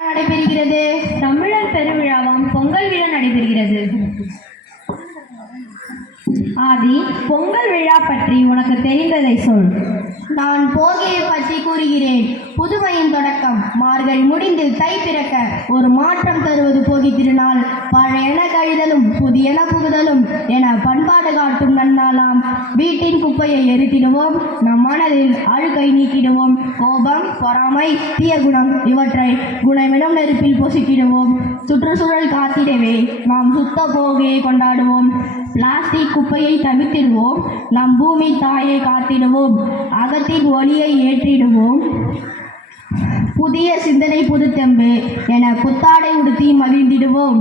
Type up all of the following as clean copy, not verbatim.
நடைபெறுகிறது? தமிழர் பெருவிழாவாம் பொங்கல் விழா நடைபெறுகிறது. ஆதி, பொங்கல் விழா பற்றி உனக்கு தெரிந்ததை சொல். நான் போகியை பற்றி கூறுகிறேன். புதுமையின் தொடக்கம். மார்கழி முடிந்து தை பிறக்க ஒரு மாற்றம் தருவது போகி திருநாள். பழையன கழிதலும் புதியன புகுதலும் என பண்பாடு காட்டும் நன்னாளாம். வீட்டின் குப்பையை எரித்திடுவோம், நம் மனதில் அழுக்கை நீக்கிடுவோம். கோபம், பொறாமை, தீய குணம் இவற்றை குணமெனும் நெருப்பில் பொசுக்கிடுவோம். சுற்றுச்சூழல் காத்திடவே நாம் சுத்த போகியை கொண்டாடுவோம். பிளாஸ்டிக் குப்பையை தவிர்த்திடுவோம், நம் பூமி தாயை காத்திடுவோம். அகத்தின் ஒளியை ஏற்றிடுவோம். புதிய சிந்தனை புதுத்தெம்பு என புத்தாடை உடுத்தி மகிழ்ந்திடுவோம்.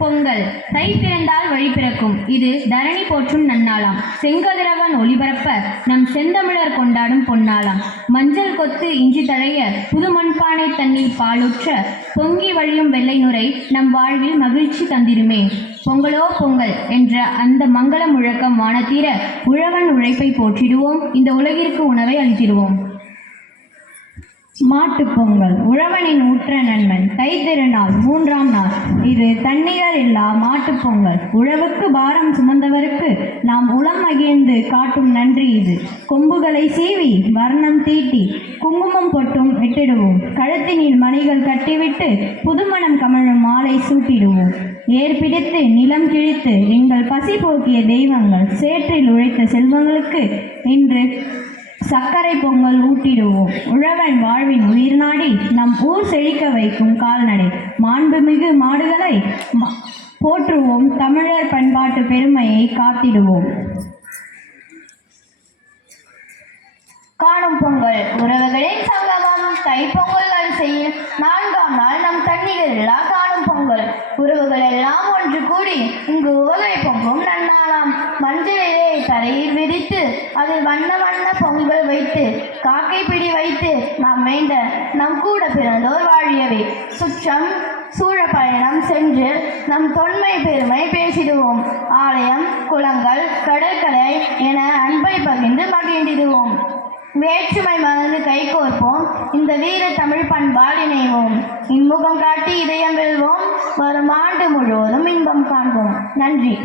பொங்கல் தை பிறந்தால் வழி பிறக்கும். இது தரணி போற்றும் நன்னாளாம். செங்கதிரவன் ஒளிபரப்ப நம் செந்தமிழர் கொண்டாடும் பொன்னாளாம். மஞ்சள் கொத்து இஞ்சி தழைய புது மண்பானை தண்ணீர் பாலுற்ற பொங்கி வழியும் வெள்ளை நுரை நம் வாழ்வில் மகிழ்ச்சி தந்திருமே. பொங்கலோ பொங்கல் என்ற அந்த மங்கள முழக்கம் வானத்தீர உழவன் உழைப்பை போற்றிடுவோம். இந்த உலகிற்கு உணவை அளித்திடுவோம். மாட்டுப் பொங்கல் உழவனின் உற்ற நண்பன். தை திருநாள் 3ஆம் நாள். இது தன்னிகர் இல்லா மாட்டுப் பொங்கல். உழவுக்கு பாரம் சுமந்தவருக்கு நாம் உளம் மகிழ்ந்து காட்டும் நன்றி இது. கொம்புகளை சீவி வர்ணம் தீட்டி குங்குமம் பொட்டும் இட்டிடுவோம். கழுத்தினில் மணிகள் கட்டிவிட்டு புதுமணம் கமழும் மாலை சூட்டிடுவோம். ஏற்பிடித்து நிலம் கிழித்து எங்கள் பசி போக்கிய தெய்வங்கள் சேற்றில் உழைத்த செல்வங்களுக்கு இன்று சர்க்கரை பொங்கல் ஊட்டிடுவோம். உழவன் வாழ்வின் உயிர் நாடி நம் ஊர் செழிக்க வைக்கும் கால்நடை மாண்புமிகு மாடுகளை போற்றுவோம். தமிழர் பண்பாட்டு பெருமையை காத்திடுவோம். காணும் பொங்கல் உறவுகளின் சங்கமம். தைப்பொங்கல் வரிசையில் 4ஆம் நாள் நம் தன்னிகர் இல்லா காணும் பொங்கல். உறவுகள் எல்லாம் ஒன்று கூடி இங்கு உவகை பொங்கும் நன்னாளாம். மஞ்சளிலே தரையில் விரித்து அதில் வண்ண வண்ண பொங்கல் வைத்து காக்கை பிடி வைத்து நாம் வேண்ட நம் கூட பிறந்தோர் வாழியவே. சுற்றம் சூழ பயணம் சென்று நம் தொன்மை பெருமை பேசிடுவோம். ஆலயம், குளங்கள், கடற்கரை என அன்பை பகிர்ந்து மகிழ்ந்திடுவோம். வேற்றுமை மறந்து கைகோர்ப்போம். இந்த வீர தமிழ் பண்பால் இணைவோம். இன்முகம் காட்டி இதயம் வெல்வோம். வரும் ஆண்டு முழுவதும் இன்பம் காண்போம். நன்றி.